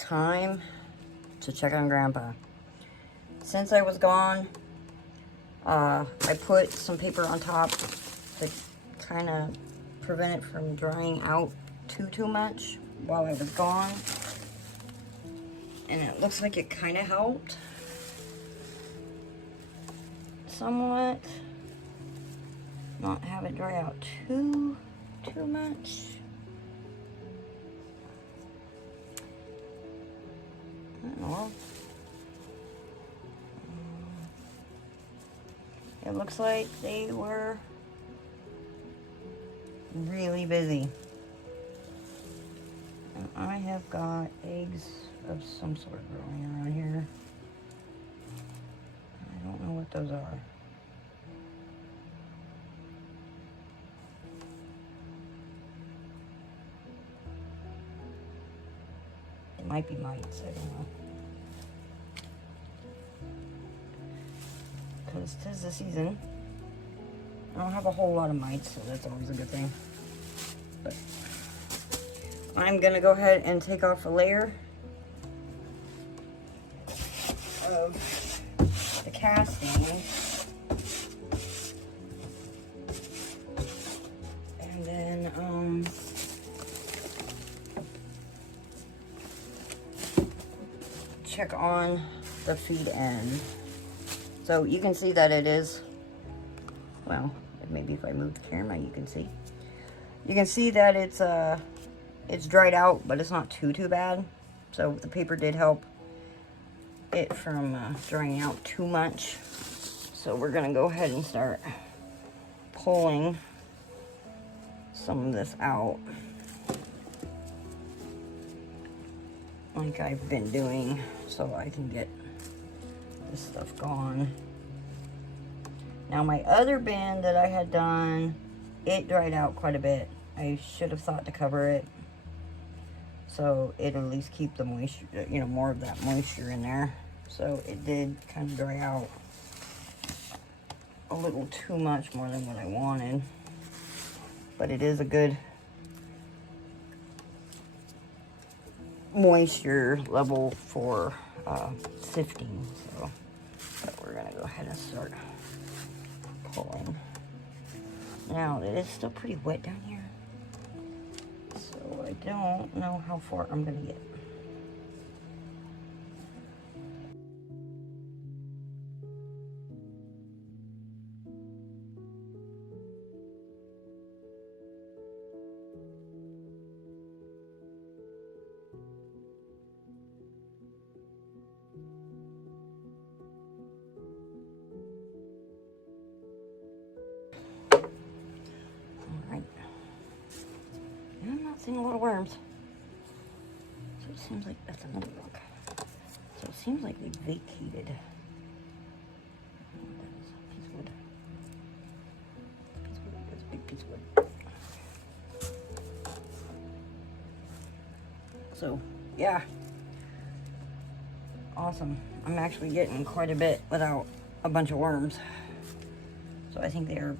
time to check on Grandpa. Since I was gone, I put some paper on top to kind of prevent it from drying out too much while I was gone. And it looks like it kind of helped somewhat. Not have it dry out too much. I don't know. It looks like they were really busy. And I have got eggs of some sort growing around here. I don't know what those are. It might be mites, I don't know. Because 'tis the season. I don't have a whole lot of mites, so that's always a good thing. But I'm gonna go ahead and take off a layer of the casting. And then check on the feed end. So you can see that it is, well, maybe if I move the camera, you can see. You can see that it's dried out, but it's not too bad. So the paper did help it from drying out too much. So we're gonna go ahead and start pulling some of this out, like I've been doing, so I can get this stuff gone. Now my other bin that I had done, it dried out quite a bit. I should have thought to cover it, so it'll at least keep the moisture, you know, more of that moisture in there. So it did kind of dry out a little too much, more than what I wanted. But it is a good moisture level for sifting. So, but we're gonna go ahead and start pulling. Now it is still pretty wet down here, so I don't know how far I'm gonna get. Seeing a lot of worms. So it seems like that's another one. So it seems like they vacated. That is a piece of wood. That's a big piece of wood. So yeah. Awesome. I'm actually getting quite a bit without a bunch of worms. So I think they are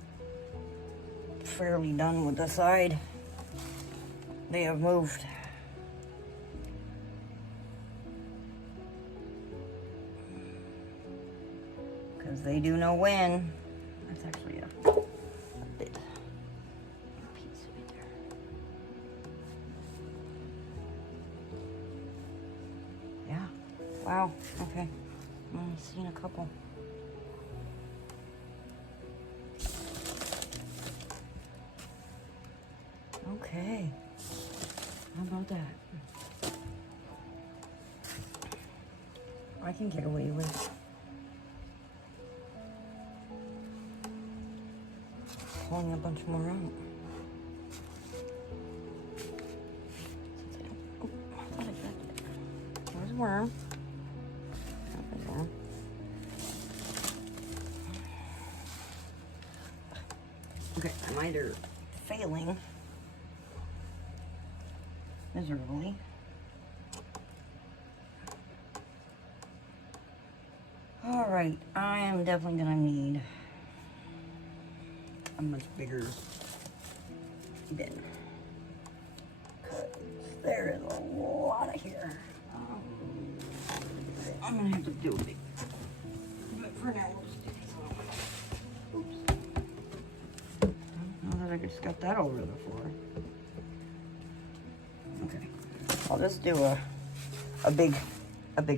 fairly done with the side. They have moved. Because they do know when. That's actually a bit piece right there. Yeah. Wow. Okay. I'm only seeing a couple. Okay. How about that? I can get away with pulling a bunch more out. Oh, I thought I got it. There's a worm. There's a worm. Okay, I'm either failing miserably. Alright, I am definitely gonna need a much bigger bin. There is a lot of here. I'm gonna have to do it. But for now, we'll just do these little ones. Oops. Now that I just got that over the floor. Okay. I'll just do a big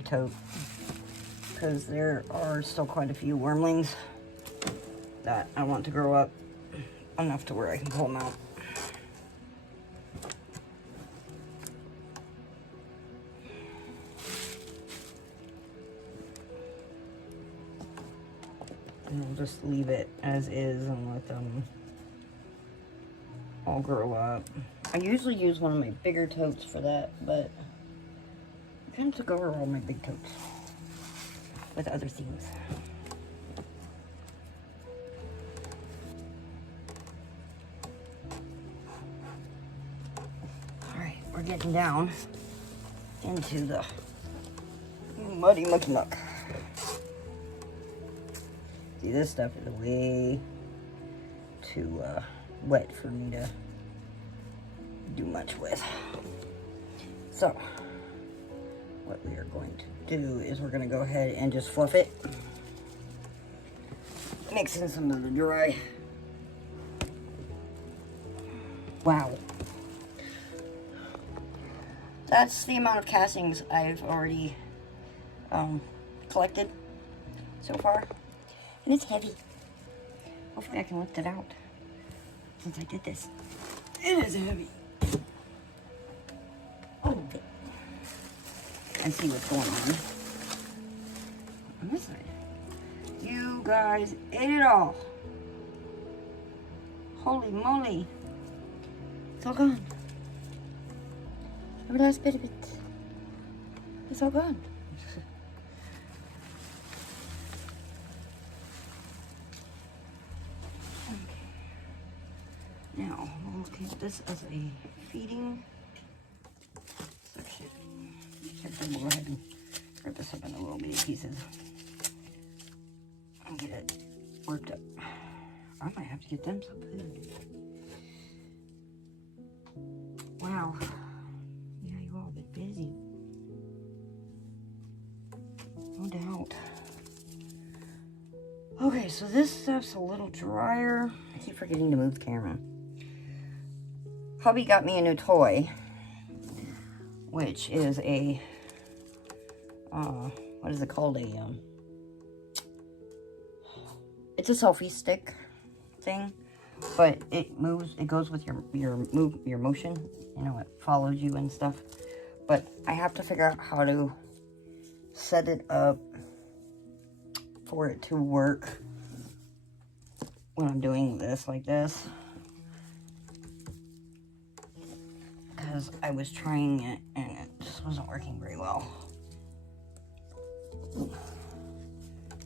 tote. Because there are still quite a few wormlings that I want to grow up enough to where I can pull them out. And I'll just leave it as is and let them all grow up. I usually use one of my bigger totes for that, but I kind of took over all my big totes with other things. Alright, we're getting down into the muddy mucky muck. See, this stuff is way too wet for me to do much with. So, what we are going to do is we're going to go ahead and just fluff it. Mix in some of the dry. Wow. That's the amount of castings I've already collected so far. And it's heavy. Hopefully I can lift it out since I did this. It is heavy. Oh, and see what's going on this side. You guys ate it all. Holy moly. It's all gone. Every last bit of it. It's all gone. Now, we'll keep this as a feeding section. We'll go ahead and rip this up into little bitty pieces and get it worked up. I might have to get them some food. Wow. Yeah, you all been busy. No doubt. Okay, so this stuff's a little drier. I keep forgetting to move the camera. Hubby got me a new toy, which is a, what is it called? It's a selfie stick thing, but it moves, it goes with your motion, you know, it follows you and stuff. But I have to figure out how to set it up for it to work when I'm doing this like this. Because I was trying it and it just wasn't working very well.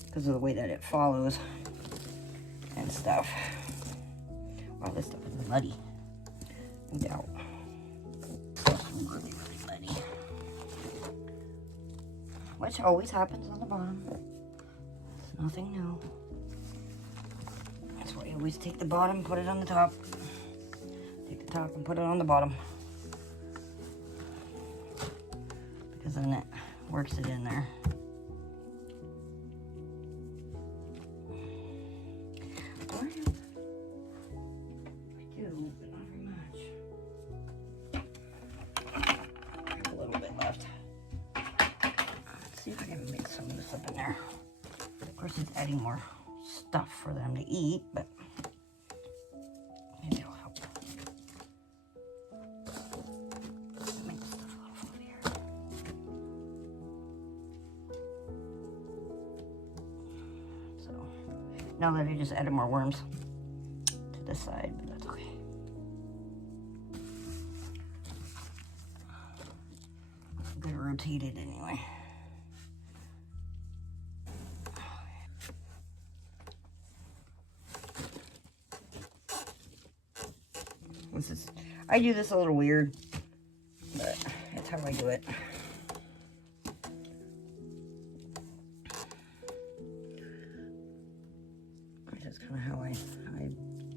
Because of the way that it follows and stuff. Wow, this stuff is muddy. No doubt. Really, really muddy. Which always happens on the bottom. It's nothing new. That's why you always take the bottom, put it on the top. Take the top and put it on the bottom. Because then it works it in there. I do, but not very much. I have a little bit left. Let's see if I can mix some of this up in there. Of course, it's adding more stuff for them to eat, but maybe it'll help. Make the stuff a little fluffier. So, now that I just added more worms to this side, but that's okay. I'm gonna rotate it anyway. This is, I do this a little weird, but that's how I do it. That's kind of how I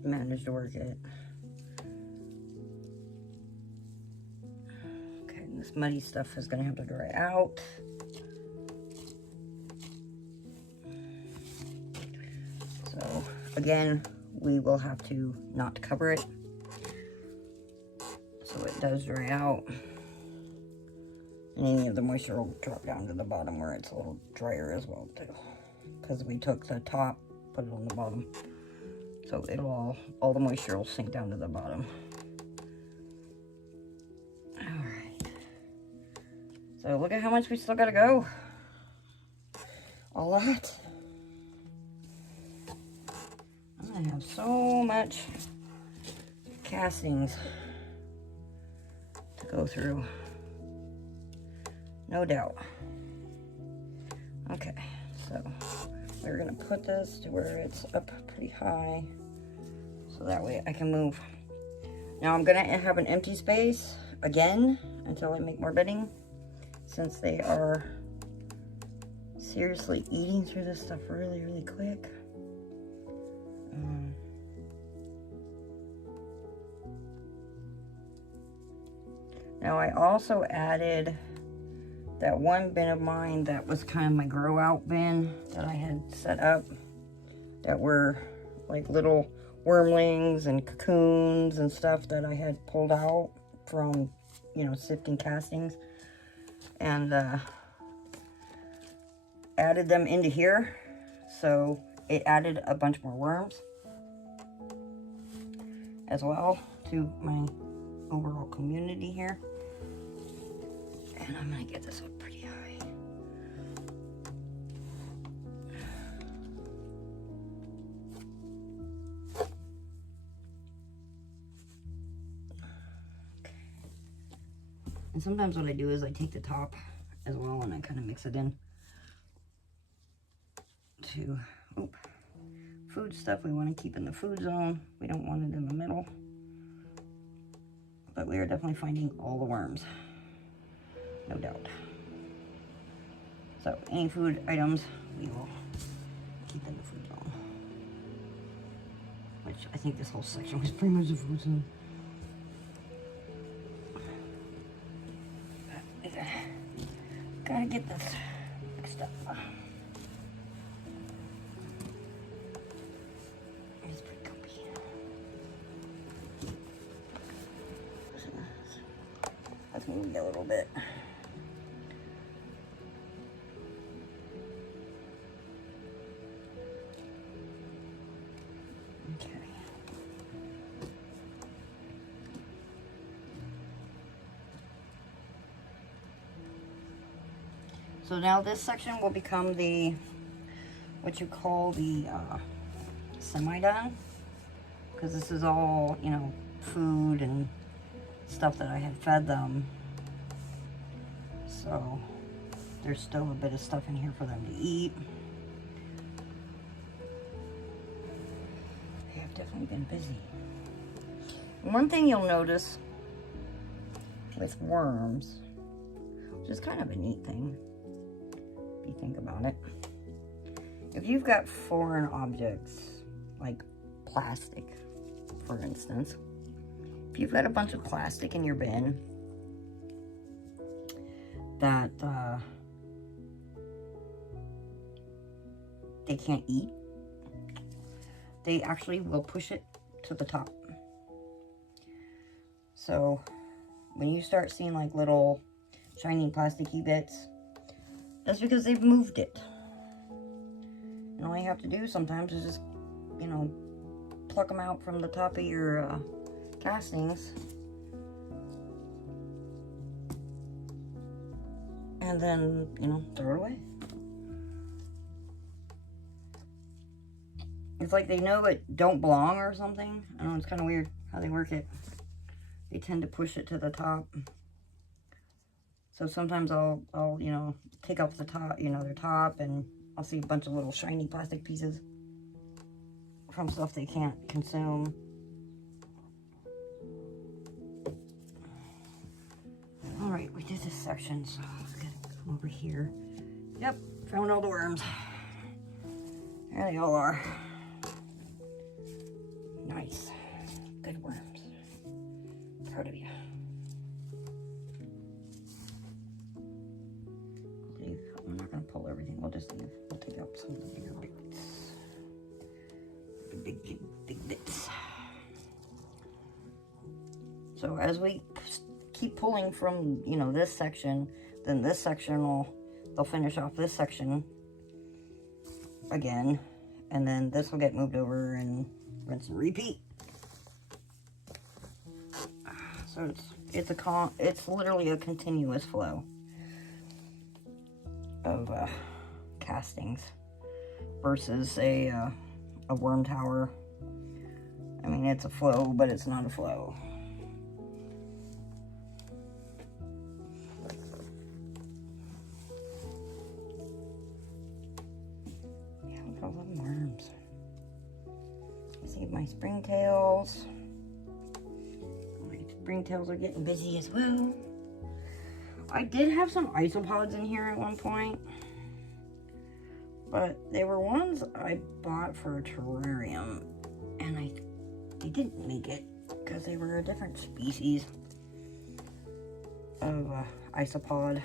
manage to work it. Okay, This muddy stuff is gonna have to dry out. So again, we will have to not cover it so it does dry out. And any of the moisture will drop down to the bottom where it's a little drier as well too. Because we took the top, put it on the bottom. So it'll all the moisture will sink down to the bottom. Alright. So look at how much we still gotta go. A lot. I'm gonna have so much castings to go through. No doubt. Okay, so we're gonna put this to where it's up pretty high so that way I can move. Now I'm gonna have an empty space again until I make more bedding, since they are seriously eating through this stuff really, really quick. Now I also added that one bin of mine that was kind of my grow out bin that I had set up, that were like little wormlings and cocoons and stuff that I had pulled out from, you know, sifting castings, and added them into here. So it added a bunch more worms as well to my overall community here. And I'm gonna get this up pretty high. Okay. And sometimes what I do is I take the top as well and I kind of mix it in to food stuff we want to keep in the food zone. We don't want it in the middle. But we are definitely finding all the worms. No doubt. So any food items we will keep in the food zone. Which I think this whole section was pretty much the food zone. Gotta get this mixed up. It's pretty comfy. Let's move it a little bit. So now this section will become the, what you call the semi-done, because this is all, you know, food and stuff that I had fed them. So there's still a bit of stuff in here for them to eat. They have definitely been busy. One thing you'll notice with worms, which is kind of a neat thing, if you think about it. If you've got foreign objects, like plastic, for instance, if you've got a bunch of plastic in your bin that they can't eat, they actually will push it to the top. So when you start seeing like little shiny plasticky bits, that's because they've moved it. And all you have to do sometimes is just, you know, pluck them out from the top of your castings. And then, you know, throw it away. It's like they know it don't belong or something. I don't know, it's kind of weird how they work it. They tend to push it to the top. So sometimes I'll you know, take off the top, you know, their top, and I'll see a bunch of little shiny plastic pieces from stuff they can't consume. All right, we did this section, so let's get come over here. Yep, found all the worms. There they all are. Nice, good worms. Proud of you. pull everything. We'll just leave. We'll take out some of the bigger bits. The big bits. So as we keep pulling from, you know, this section, then this section they'll finish off this section again, and then this will get moved over and rinse and repeat. So it's literally a continuous flow of castings versus a worm tower. I mean, it's a flow, but it's not a flow. Yeah, look at all the worms. See my springtails. My springtails are getting busy as well. I did have some isopods in here at one point, but they were ones I bought for a terrarium, and they didn't make it because they were a different species of isopod.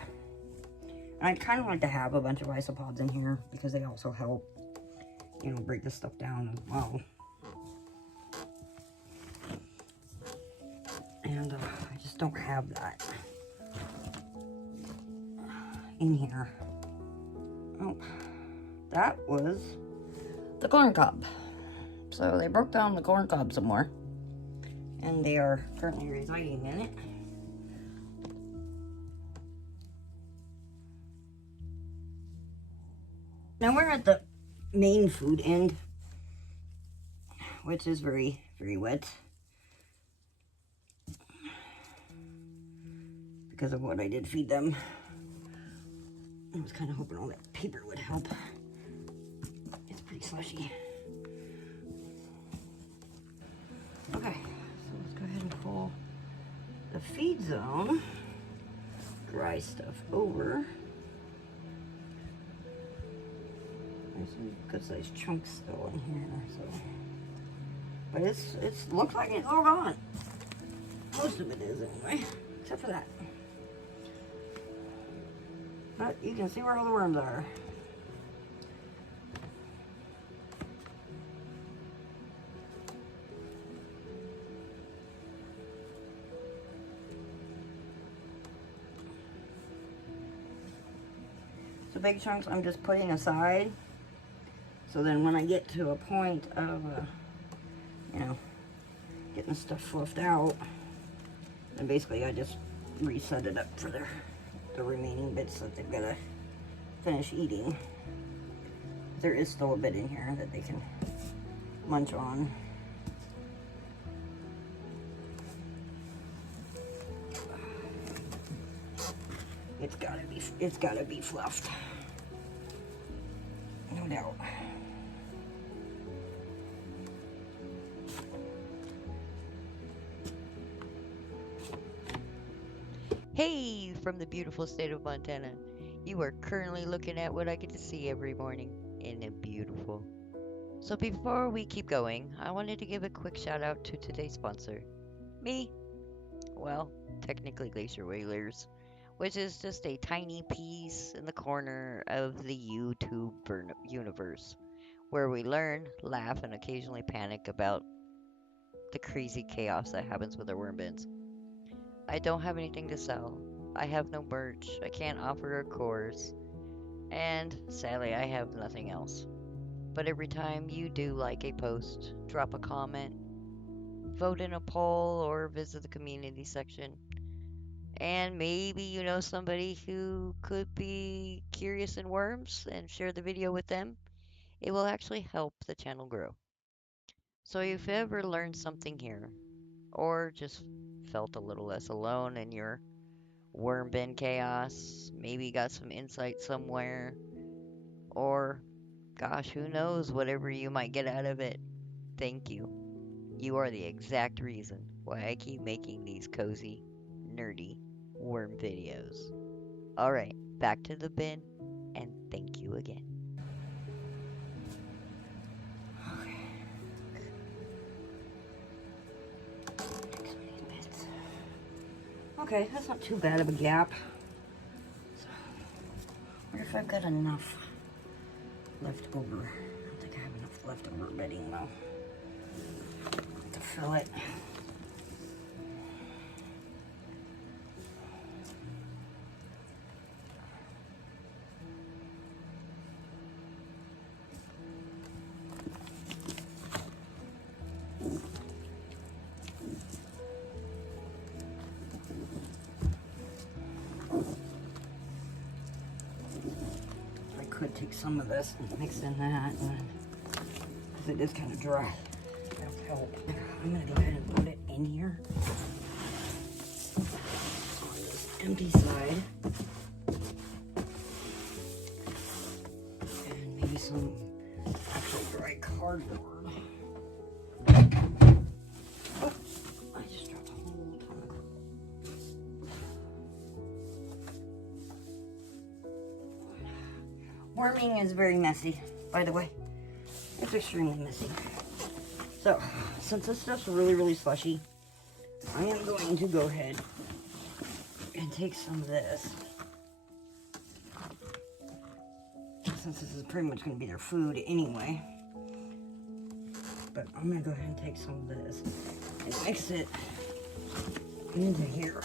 And I'd kind of like to have a bunch of isopods in here because they also help, you know, break this stuff down as well. And I just don't have that in here. Oh, that was the corn cob. So they broke down the corn cob some more, and they are currently residing in it. Now we're at the main food end, which is very, very wet because of what I did feed them. I was kind of hoping all that paper would help. It's pretty slushy. Okay, so let's go ahead and pull the feed zone dry stuff over. There's some good sized chunks still in here, so. But it's looks like it's all gone. Most of it is anyway, except for that. But you can see where all the worms are. So big chunks I'm just putting aside. So then when I get to a point of, you know, getting the stuff fluffed out, then basically I just reset it up for the remaining bits that they've got to finish eating. There is still a bit in here that they can munch on. It's gotta be fluffed. No doubt. Hey, from the beautiful state of Montana. You are currently looking at what I get to see every morning. Isn't it beautiful? So before we keep going, I wanted to give a quick shout out to today's sponsor. Me. Well, technically Glacier Wigglers, which is just a tiny piece in the corner of the YouTube universe, where we learn, laugh, and occasionally panic about the crazy chaos that happens with our worm bins. I don't have anything to sell. I have no merch. I can't offer a course. And sadly, I have nothing else. But every time you do like a post, drop a comment, vote in a poll, or visit the community section, and maybe you know somebody who could be curious in worms and share the video with them, it will actually help the channel grow. So if you ever learned something here, or just felt a little less alone in your worm bin chaos, maybe got some insight somewhere, or gosh, who knows, whatever you might get out of it, thank you. You are the exact reason why I keep making these cozy, nerdy worm videos. Alright, back to the bin, and thank you again. Okay, that's not too bad of a gap. So wonder if I've got enough left over. I don't think I have enough leftover bedding though to fill it. Could take some of this and mix in that, because it is kind of dry. That'll help. I'm gonna go ahead and put it in here on this empty side, and maybe some actual dry cardboard. Oh, I just dropped a whole ton of cardboard. Warming is very messy, by the way. It's extremely messy. So, since this stuff's really, really slushy, I am going to go ahead and take some of this. Since this is pretty much going to be their food anyway. But I'm going to go ahead and take some of this and mix it into here.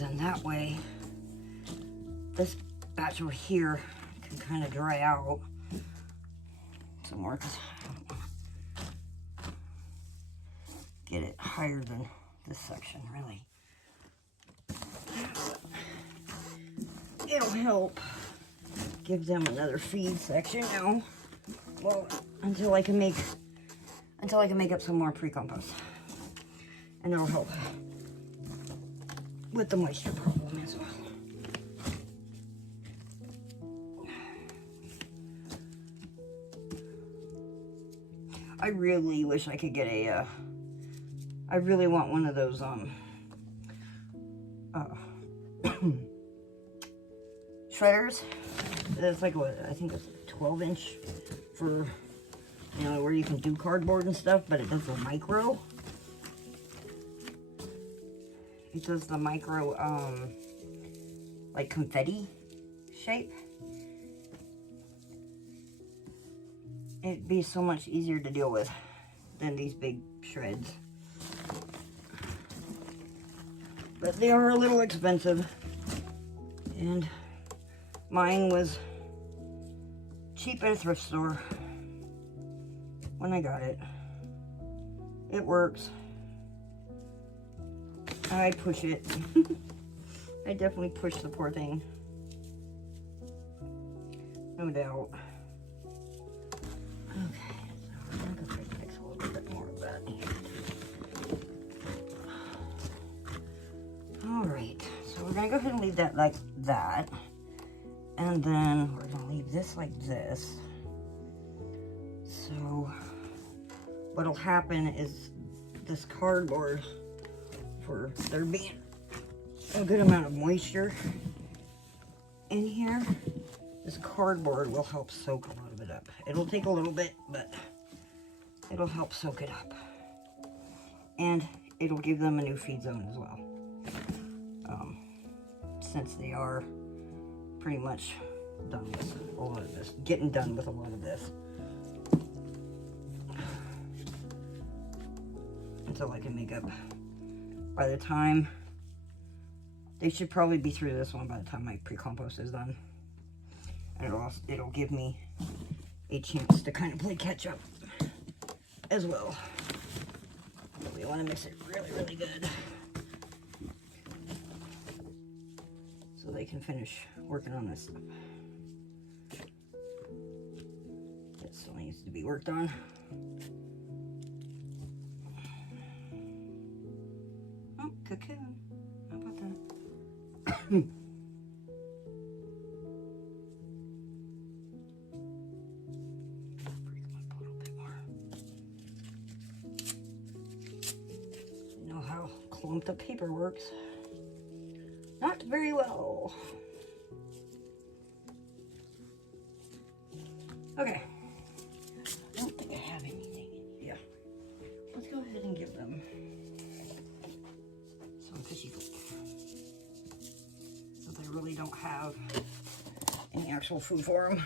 Then that way, this batch over here can kind of dry out some more, because I don't want to get it higher than this section, really. It'll help give them another feed section now. Well, until I can make up some more pre-compost, and it'll help with the moisture problem as well. I really wish I could get a, I really want one of those, shredders. It's like, what, I think it's 12-inch for, you know, where you can do cardboard and stuff, but it does the micro. It does the micro, like confetti shape. It'd be so much easier to deal with than these big shreds. But they are a little expensive. And mine was cheap at a thrift store when I got it. It works. I push it. I definitely push the poor thing. No doubt. Okay, so I'm going to mix a little bit more of that here. Alright, so we're going to go ahead and leave that like that. And then we're going to leave this like this. So what'll happen is this cardboard, for there being a good amount of moisture in here, this cardboard will help soak a lot of it up. It'll take a little bit, but it'll help soak it up. And it'll give them a new feed zone as well. Since they are pretty much done with a lot of this, getting done with a lot of this. Until I can make up. By the time, they should probably be through this one by the time my pre-compost is done. And it'll give me a chance to kind of play catch up as well. But we want to mix it really, really good, so they can finish working on this stuff. It still needs to be worked on. Oh, cocoon. How about that? You know how clumped up paper works. Not very well. Okay. I don't think I have anything. Yeah. Let's go ahead and give them some fishy food. really don't have any actual food for them.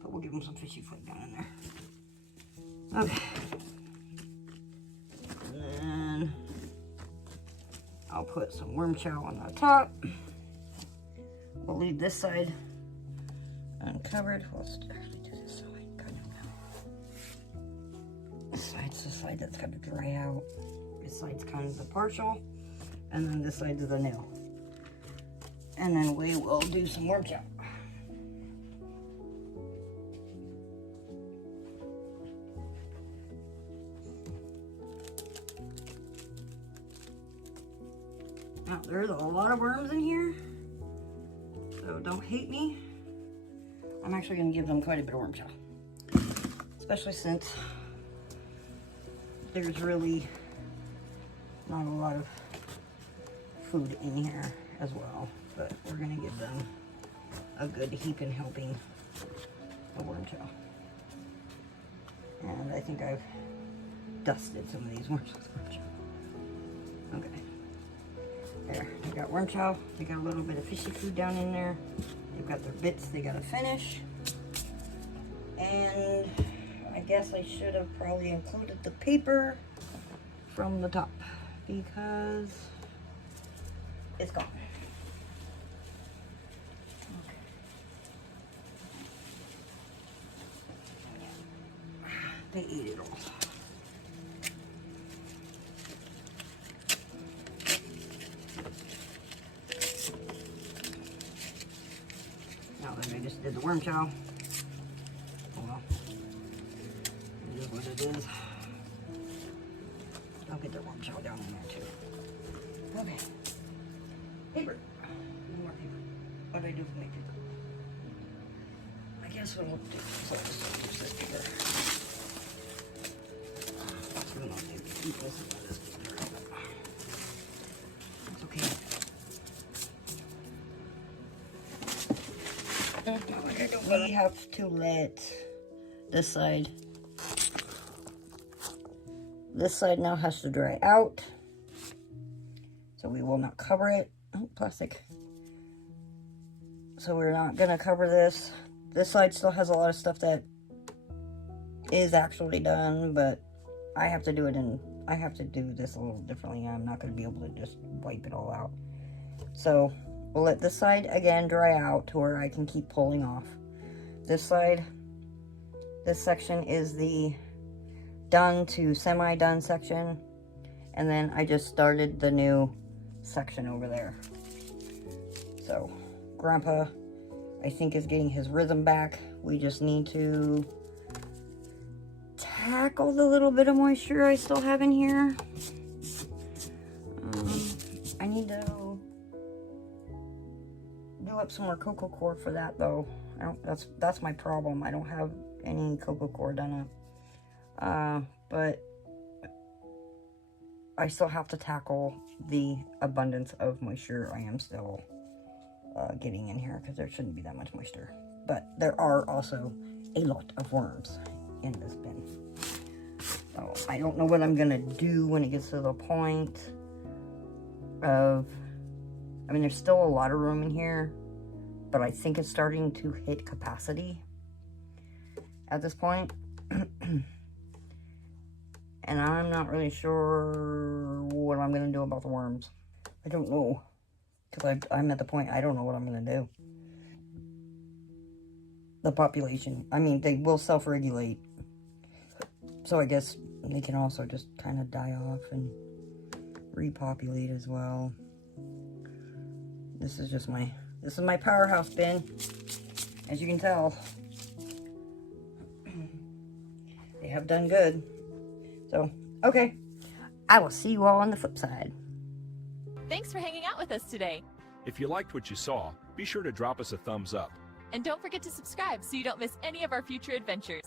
But we'll give them some fishy food down in there. Okay. And then I'll put some worm chow on the top. We'll leave this side uncovered. We'll actually do this side. This side's the side that's got to dry out. This side's kind of the partial. And then this side's the new. And then we will do some worm chow. Now, there's a lot of worms in here, so don't hate me. I'm actually going to give them quite a bit of worm chow, especially since there's really not a lot of food in here as well, but we're going to give them a good heaping helping of worm chow. And I think I've dusted some of these worms with worm chow. Okay. There, they got worm chow. They got a little bit of fishy food down in there. They've got their bits they gotta finish. And I guess I should have probably included the paper from the top because it's gone. Okay. They ate it all. Now that I just did the worm chow, oh well, it is what it is. I'll get the worm chow down in there too. Okay, paper, no more paper. What do I do for my paper? I guess what I'll do is I'll just use this paper. I'm not going to keep this and this paper. That's okay. We have to let this side now has to dry out, so we will not cover it. Oh, plastic. So we're not gonna cover this. This side still has a lot of stuff that is actually done, but I have to do it I have to do this a little differently. I'm not gonna be able to just wipe it all out. So we'll let this side again dry out to where I can keep pulling off. This side, this section is the done to semi-done section. And then I just started the new section over there. So, Grandpa, I think, is getting his rhythm back. We just need to tackle the little bit of moisture I still have in here. I need to do up some more cocoa core for that though. That's my problem. I don't have any cocoa core done up. But I still have to tackle the abundance of moisture I am still getting in here, because there shouldn't be that much moisture. But there are also a lot of worms in this bin. So I don't know what I'm gonna do when it gets to the point of, I mean, there's still a lot of room in here, but I think it's starting to hit capacity at this point. And I'm not really sure what I'm going to do about the worms. I don't know. Because I'm at the point I don't know what I'm going to do. The population, I mean, they will self-regulate. So I guess they can also just kind of die off and repopulate as well. This is just this is my powerhouse bin. As you can tell, they have done good. So, okay, I will see you all on the flip side. Thanks for hanging out with us today. If you liked what you saw, be sure to drop us a thumbs up. And don't forget to subscribe so you don't miss any of our future adventures.